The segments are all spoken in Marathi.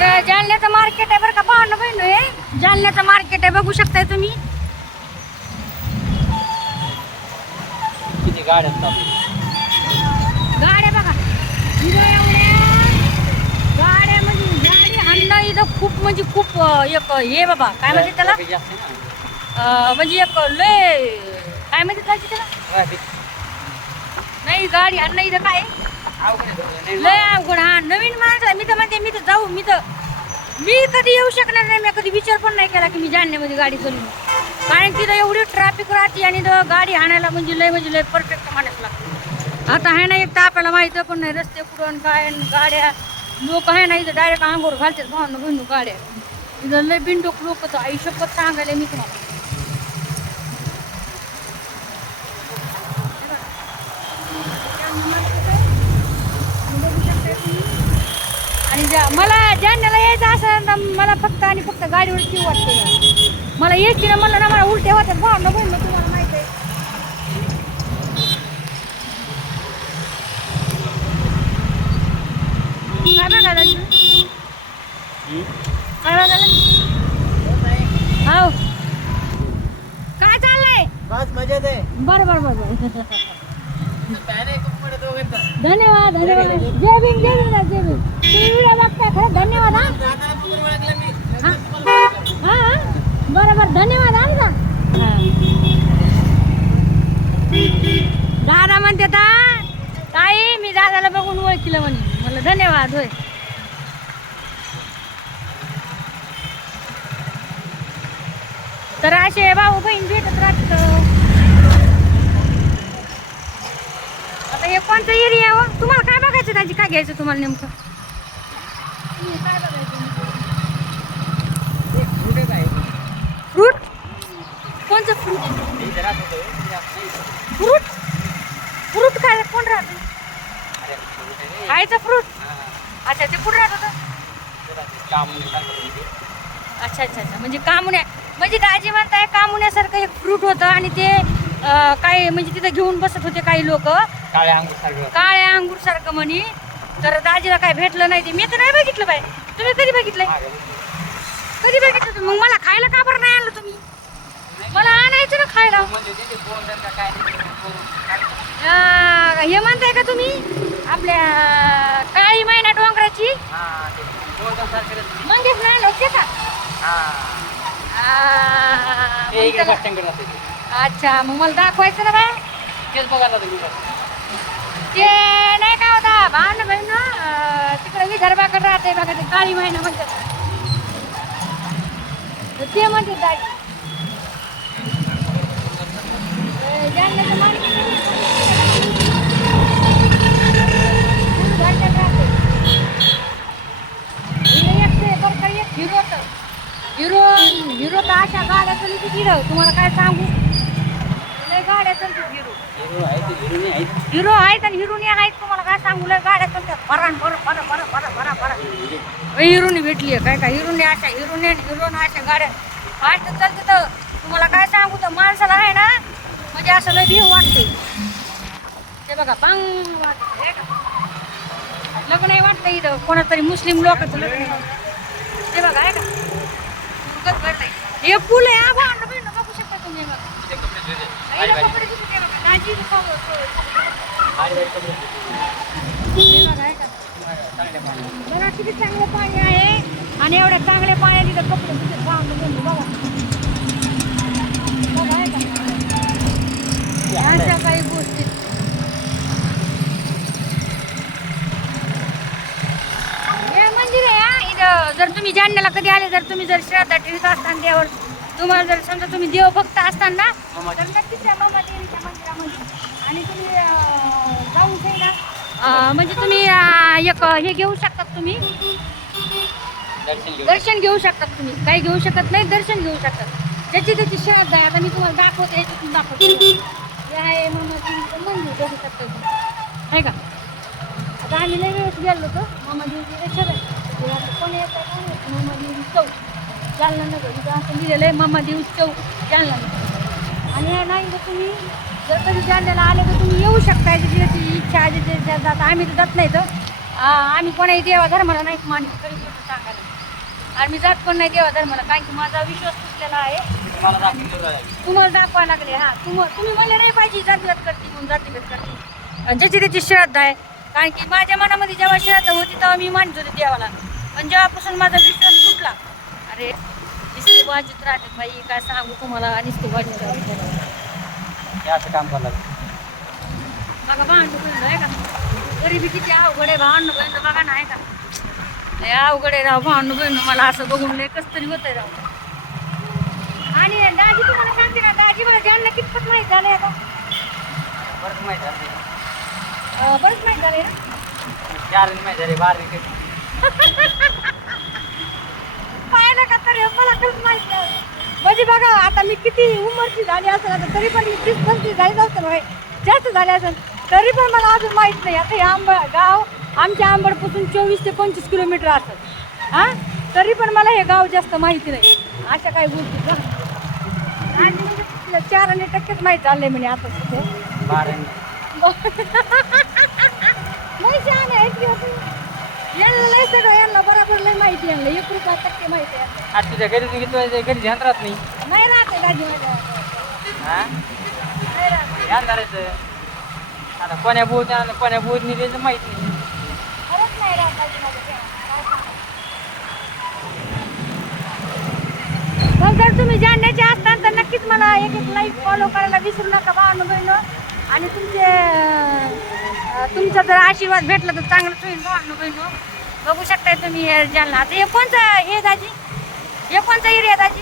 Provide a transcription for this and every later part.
तर जालन्याचं मार्केट आहे बरं का पाहणं बहिण आहे. जालन्याचं मार्केट आहे बघू शकताय तुम्ही. किती गाड्या गाड्या बघा इथं एवढ्या गाड्या म्हणजे गाडी आणणं इथं खूप म्हणजे खूप एक हे बाबा काय म्हणते त्याला म्हणजे एक लय काय म्हणते त्याला नाही गाडी आणणं इथं काय लय अवघड. हा नवीन माणसं मी तर म्हणते मी तर जाऊ मी कधी येऊ शकणार नाही. मी कधी विचार पण नाही केला की मी जालन्यामध्ये गाडी चालवून कारण की एवढी ट्रॅफिक राहते आणि गाडी आणायला म्हणजे लय परफेक्ट माणूस लागतो. आता आहे ना एक तर आपल्याला माहिती पण नाही रस्ते कुठून काय गाड्या लोक आहे ना इथं डायरेक्ट अंगावर घालतात भावना बहिणू गाड्या इथं लय बिनडोक लोक तर आयुष्यपत सांगायला मी तुम्हाला. आणि मला जालन्याला यायचं असं तर मला फक्त आणि फक्त गाडीवर शिव वाटते. मला यायची ना म्हणलं ना मला उलट्या होत्यात भावना बहिण तुम्हाला माहिती आहे. काय बघायला काय बघायला हो काय चाललंय बस मजेत आहे. बरं धन्यवाद धन्यवाद. जय भीम जय भीम जय भीम. तुम्ही व्हिडिओ बघताय खरं धन्यवाद. हा बरोबर धन्यवाद आमचा. दादा म्हणते ताई मी दादाला बघून ओळखलं म्हणे मला धन्यवाद होय. तर असे भाऊ बहीण भेटत राहत. आता हे कोणतं एरिया हो तुम्हाला काय बघायचं त्याची काय घ्यायचं तुम्हाला नेमकं काय बघायचं फ्रूट कोणतं फ्रूट फ्रूट खायला कोण राहतं खायचं फ्रूट. अच्छा ते कुठं राहत होतं. अच्छा अच्छा अच्छा म्हणजे कामुन्या म्हणजे दाजी म्हणताय कामुन्यासारखं एक फ्रूट होतं आणि ते काय म्हणजे तिथं घेऊन बसत होते काही लोक काळ्या अंगूर सारखं म्हणी. तर दाजीला काय भेटलं नाही ते मी तर नाही बघितलं बाय. तुम्ही कधी बघितलंय कधी बघितलं तुम्ही मग मला खायला का बरं नाही आणलं तुम्ही मला आणायचं ना खायला. हे म्हणताय का तुम्ही आपल्या काळी महिना डोंगराची मंगेश नाही लोक का अच्छा मग मला दाखवायचं ना बाय. ते नाही का होता भान बहीण तिकडे विदर्भाकडे राहते बघा ते काळी महिना म्हणतात ते म्हणते दाजी जालन्याचं मार्केट हिरो तर अशा गाड्या चालते हिरो तुम्हाला काय सांगू लय गाड्या चालतात हिरो आहेत आणि हिरोनी आहेत तुम्हाला काय सांगू लय गाड्या चालतात भरान भरा हिरोनी भेटली आहे काय हिरोनी अशा हिरोन अशा गाड्या आज तर चालते तर तुम्हाला काय सांगू तर माणसाला आहे ना म्हणजे असं लय भीव वाटते. ते बघा बांग वाटते लग्न वाटतं इथं कोणातरी मुस्लिम लोकांचं लग्न. ते बघा आहे का हे फुल आहे आबा बघू शकता तुम्ही बघा किती चांगलं पाणी आहे आणि एवढ्या चांगल्या पाण्यात इथं कपडे बघा आहे का अशा काही गोष्टी. हे मंदिर आहे इथं जर तुम्ही जालन्याला कधी आले जर तुम्ही जर श्रद्धा ठेवत असताना देवावर तुम्हाला जर समजा तुम्ही देव भक्त असताना तर नक्कीच या मामा देवीच्या मंदिरामध्ये आणि तुम्ही जाऊन ना म्हणजे तुम्ही एक हे घेऊ शकतात तुम्ही दर्शन घेऊ शकतात. तुम्ही काही घेऊ शकत नाही दर्शन घेऊ शकतात ज्याची त्याची श्रद्धा आहे. आता मी तुम्हाला दाखवते याच्यातून दाखवते हे आहे मामा देवीचं मंदिर बघू शकता आहे का. आता आम्ही लय वेळेस गेलो होतो मामा देवीची शहर कोणी येतं मामा देवी चौक जालना नगर इथं असं लिहिलेलं आहे मामा देवी चौक जालना नगर. आणि नाही तर तुम्ही जर कधी जालन्याला आले तर तुम्ही येऊ शकता ज्याची इच्छा ज्याची जात आम्ही तर जात नाही तर आम्ही कोणाही देवा धर्माला नाही मानतो तरी पण सांगायला. आणि मी जात पण नाही देवा धर्माला, कारण की माझा विश्वास तुटलेला आहे. तुम्हाला दाखवा लागले. हा तुम्ही म्हणले नाही पाहिजे जातीभेद करते म्हणून जातीभेद करते. ज्याची त्याची श्रद्धा आहे. कारण की माझ्या मनामध्ये जेव्हा श्रद्धा होती तेव्हा मी मानत होते देवाला. पण जेव्हापासून माझा विश्वास तुटला, अरे नुसते वाजत राहते बाई, काय सांगू तुम्हाला. नुसते वाजत राहते. असं काम करायला बघा भांडू बहिण आहे का, गरिबी किती अवघड आहे. भांडू बहिण बघा नाही का, लय अवघड आहे राव भांडू बहिण. मला असं बघून लय कस तरी होतंय राव. आणि दाजी तुम्हाला सांगते ना, दाजी मला ज्यांना कितपत माहीत झालंय आता. बरंच माहिती झालं. बरंच माहीत झालंय ना. 4 माहिती झाले 12 पाहिलं का, तरी मला खरंच माहित नाही. म्हणजे बघा आता मी किती उमरची झाली असेल आता, तरी पण 30-35 झाली असेल भाई, जास्त झाले असेल, तरी पण मला अजून माहीत नाही. आता हे गाव आमच्या आंबडपासून 24 ते 25 किलोमीटर असत. हां, तरी पण मला हे गाव जास्त माहिती नाही. अशा काही गोष्टी का आणि म्हणजे 4% माहीत झालंय म्हणे आता तिथे. 12 नाही छान आहे की यांना लय सगळं, यांना बरोबर लय माहिती आहे. यांना 1% माहिती आहे. आता तुझ्या घरी घेतो घरी ध्यान राहत नाही. नाही राहते दाजी माझ्या. हा नाही राहते. ध्यान धरायचं. आता कोण्या बोध नाही त्याचं माहित नाही. खरंच नाही राहत दाजी माझ्या. मग जर तुम्ही जाणण्याचे असताल तर नक्कीच मला एक लाईक फॉलो करायला विसरू नका भावनो बहिणो. आणि तुमचा जर आशीर्वाद भेटला तर चांगलंच होईल भावनो बहिणो. बघू शकताय तुम्ही जालना. आता हे कोणचा हे दाजी, हे कोणचा एरिया दाजी.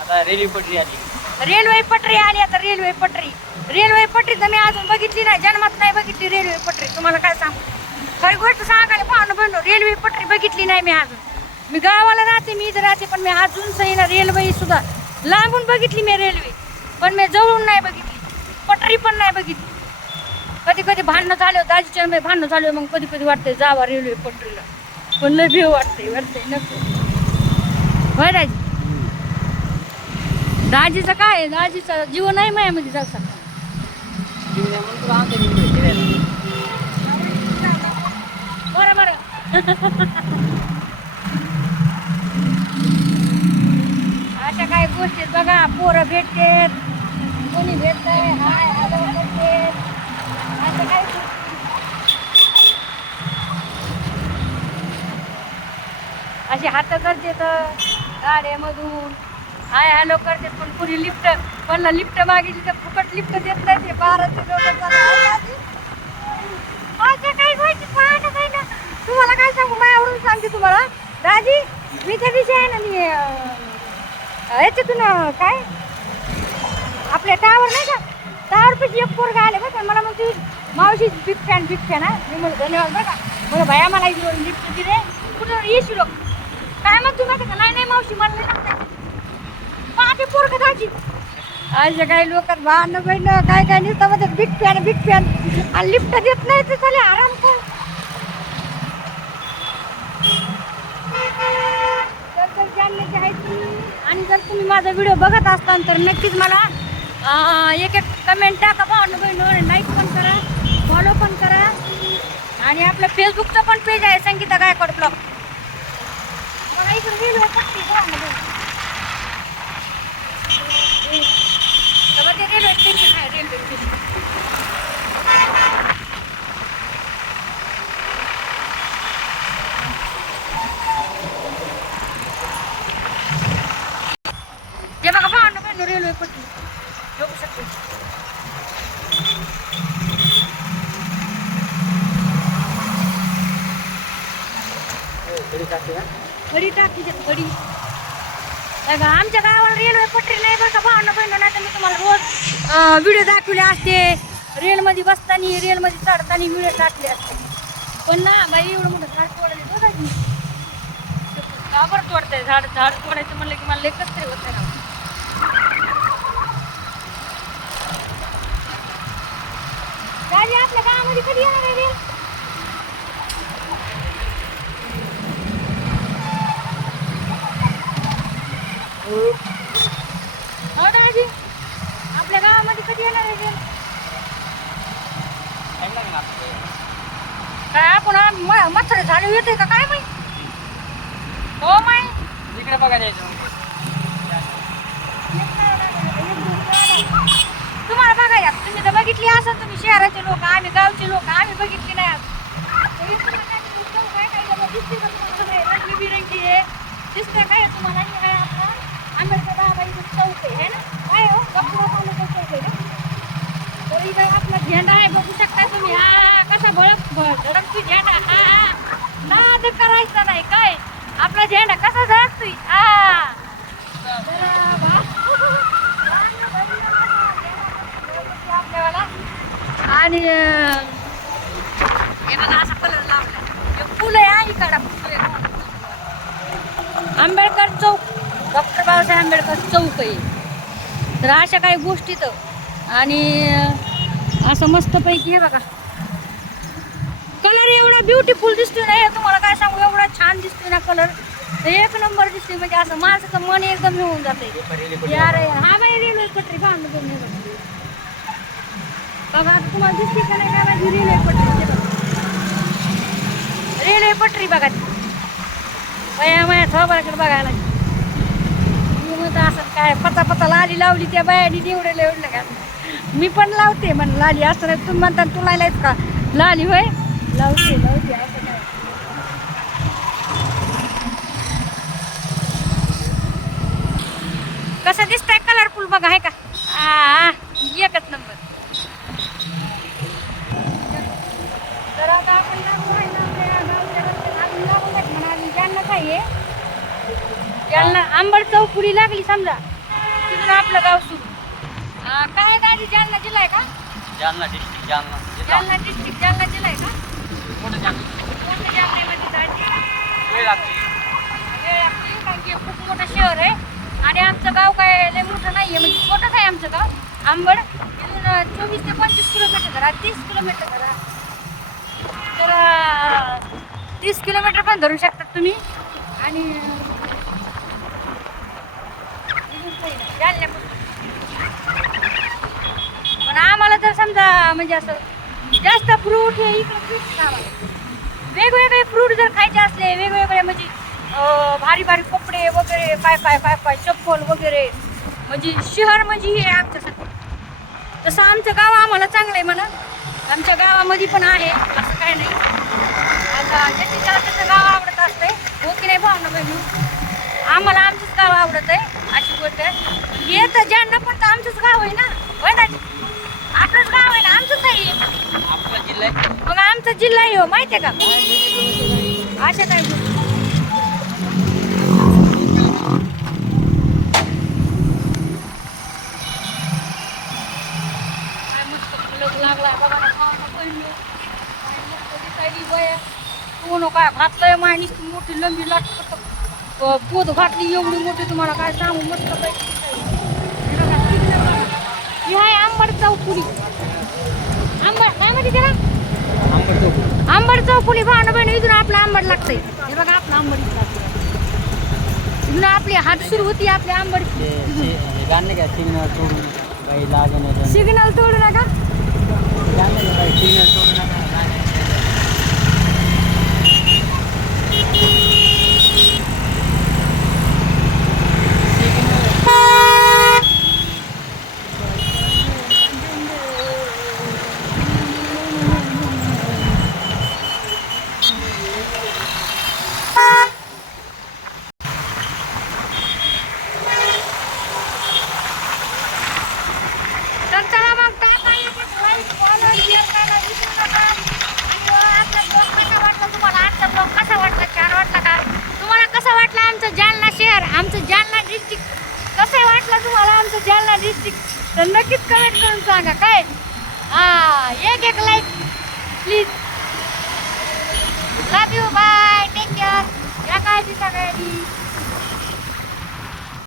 आता रेल्वे पटरी आली. रेल्वे पटरी आली. आता रेल्वे पटरी तर मी अजून बघितली नाही, जन्मात नाही बघितली रेल्वे पटरी. तुम्हाला काय सांगू, खरी गोष्ट सांगायला भावनो बहिणो, रेल्वे पटरी बघितली नाही मी अजून. मी गावाला राहते, मी इथं राहते, पण मी अजून सही ना रेल्वे सुद्धा लांबून बघितली मी रेल्वे, पण मी जवळून नाही बघितली. पटरी पण नाही बघितली. कधी कधी भांडणं झालं दाजीच्या भांडणं झालं, मग कधी कधी वाटतंय जावा रेल्वे पटरीला, पण लय भीव वाटतंय नको. होय दाजी. दाजीचं काय आहे, दाजीचं जीवन आहे मायामध्ये जाऊ शकता. बरं अशा काही गोष्टी बघा, पोरं भेटतेत, कोणी भेटतंय, हाय हॅलो करतेत, अशा काही असे हात करतेत गाड्यामधून, हाय हॅलो करतेत. पण कुणी लिफ्ट मागितली तर फुकट लिफ्ट देत नाही. ते 12चे लोक अशा काही गोष्टी पाहणं काही ना. तुम्हाला काय सांगू, माझ्यावरून सांगते तुम्हाला दाजी. मी त्या दिवशी आहे ना, मी याच्यातून काय आपल्या टावर नाही का, टावरपाशी एक पोरगा आले बघा. मला मग ती मावशी बिग फॅन हा. मी म्हणलं धन्यवाद बघा. मला भया मला इथे लिफ्ट दिले, कुठं येशील लोक काय म्हणतो माहिती का. नाही मावशी मला नाही लागतं पाहते पोरगा दाजी. अशा काही लोक भांडणं बहिणं काय नुसतं म्हणतात बिग फॅन आणि लिफ्ट देत नाही ते चालेल आराम कर. तर जाणण्याची आहे तुम्ही. आणि जर तुम्ही माझा व्हिडिओ बघत असताल तर नक्कीच मला एक कमेंट टाका भावनो बहिणीवर. लाईक पण करा, फॉलो पण करा. आणि आपलं फेसबुकचं पण पेज आहे संगीता गायकवाड ब्लॉग. मला इकडे रेल्वे पट्टी भावनो बहिणी, ते रेल्वे स्टेशन आहे. रेल्वे स्टेशन ते बघा भावनो बहिणी, रेल्वे पट्टी बघू शकते. घडी टाकी घडी. आमच्या गावाला रेल्वे पटरी नाही बरं का भावना बहिण. नाही तर मी तुम्हाला रोज व्हिडिओ दाखवले असते. रेलमध्ये बसताना, रेलमध्ये चढताना व्हिडिओ टाकले असते. पण ना बाई एवढं मोठं झाड तोडले बघायची बरं तोडतंय. झाड तोडायचं म्हणलं की मला लेखच तरी होत नाही. दादी आपल्या गावामध्ये कधी येणार आहे रेल. हो दादी आपल्या गावामध्ये कधी येणार आहे रेल. काय आपण काय मथर झाले येते का काय माहिती. हो माय इकडे बघा द्यायचं. तुम्हाला बघायला तुम्ही तर बघितली असं, तुम्ही शहराचे लोक, आम्ही गावचे लोक, आम्ही बघितली नाही आज. दिसते का तुम्हाला रंगीबिरंगी आहे, दिसते काय तुम्हाला. हे काय आपला आंबेडकर बाबाईचं चौक आहे ना, काय हो गप्पा तालुका चौक आहे ना. तर इथं आपला झेंडा आहे, बघू शकता तुम्ही. हा कसा धडकतोय झेंडा. हा नाद करायचा नाही काय, आपला झेंडा कसा धडकतोय. हा आपल्याला आणि हे बघा असा कलर लावला, फुलं आहे. आणि काढा आंबेडकर चौक, डॉक्टर बाबासाहेब आंबेडकर चौक आहे. तर अशा काही गोष्टी तर, आणि असं मस्तपैकी हे बघा कलर एवढा ब्युटिफुल दिसतोय ना, हे तुम्हाला काय सांगू, एवढा छान दिसतोय ना कलर. एक नंबर दिसतोय, म्हणजे असं माणसाचं मन एकदम येऊन जाते. यार हा बाई रेल्वे पटरी बांधून बघा, आता तुम्हाला दिसते का नाही काय माहिती. रेल्वे पटरी, रेल्वे पटरी बघा ती बाया थोबाकडे बघायला. मी म्हणतो असं काय पता पता लाली लावली त्या बायानी निवडले एवढलं का. मी पण लावते म्हण लाली, असं नाही तुम्ही म्हणता तुला लायच का लाली. होय लावते लावते असं काय. कसं दिसतंय कलरफुल बघा, आहे का. एकच नंबर. तर आता आपण ज्यांना काय आहे, ज्यांना आंबड चौफुली लागली समजा, तिथून आपलं गाव सुरू. काय दादी जालना जिल्हा आहे का. जालना डिस्ट्रिक्ट, जालना डिस्ट्रिक्ट, जालना जिल्हा आहे का. मोठं जालना. मोठं जालन्यामध्ये जायचं वेळ लागते. वेळ लागते, कारण की खूप मोठं शहर आहे. आणि आमचं गाव काय लय मोठं नाही आहे, म्हणजे छोटंच आहे आमचं गाव आंबड. इथून 24 ते 25 किलोमीटर धरा, 30 किलोमीटर धरा. तर 30 किलोमीटर पण धरू शकतात तुम्ही. आणि पण आम्हाला जर समजा म्हणजे असं जास्त फ्रूट हे इकडे भेटतं आम्हाला. वेगवेगळे फ्रूट जर खायचे असले, वेगवेगळे म्हणजे भारी भारी कपडे वगैरे, पाय चप्पल वगैरे, म्हणजे शहर म्हणजे हे आमच्यासाठी. तसं आमचं गाव आम्हाला चांगलं आहे म्हणा. आमच्या गावामध्ये पण आहे, असं काय नाही. आता ज्याची त्याला त्याचं गाव आवडत असतंय, हो की नाही भावना बहिणी. आम्हाला आमचंच गाव आवडत आहे, अशी गोष्ट आहे. हे तर ज्यांना पण तर आमचंच गाव आहे ना. होय ना, आपलंच गाव आहे ना, आमचंच आहे. आपला जिल्हा आहे. मग आमचा जिल्हा आहे हो, माहिती आहे का. अशा काय गोष्टी. लागलाय बघा ना, काय घातलंय माहिती. मोठी लंबी लाट पोत घातली एवढी मोठी, तुम्हाला काय सांगू. मस्त ही आहे आंबड चौफुली. आंबड काय म्हणते त्याला, आंबड चौफुली भावना बहिणी. इथून आपलं आंबड लागतंय. हे बघा आपलं आंबड इथून आपली हात सुरू होती आपल्या आंबड. सिग्नल तोडून काही लागेल. सिग्नल तोडू नका, सिग्नल तोडू नका. तर चला मग टाटा, लाईक फॉलो शेअर करायला विसरू नका. आणि आपला ब्लॉग कसा वाटला तुम्हाला, आजचा ब्लॉग कसा वाटला, छान वाटला का तुम्हाला, कसा वाटला आमचं जालना शहर, आमचं जालना डिस्ट्रिक्ट कसं वाटलं तुम्हाला आमचं जालना डिस्ट्रिक्ट, तर नक्कीच कमेंट करून सांगा. काय एक like please. Love you, bye, take care. या काळजी सगळ्यांनी.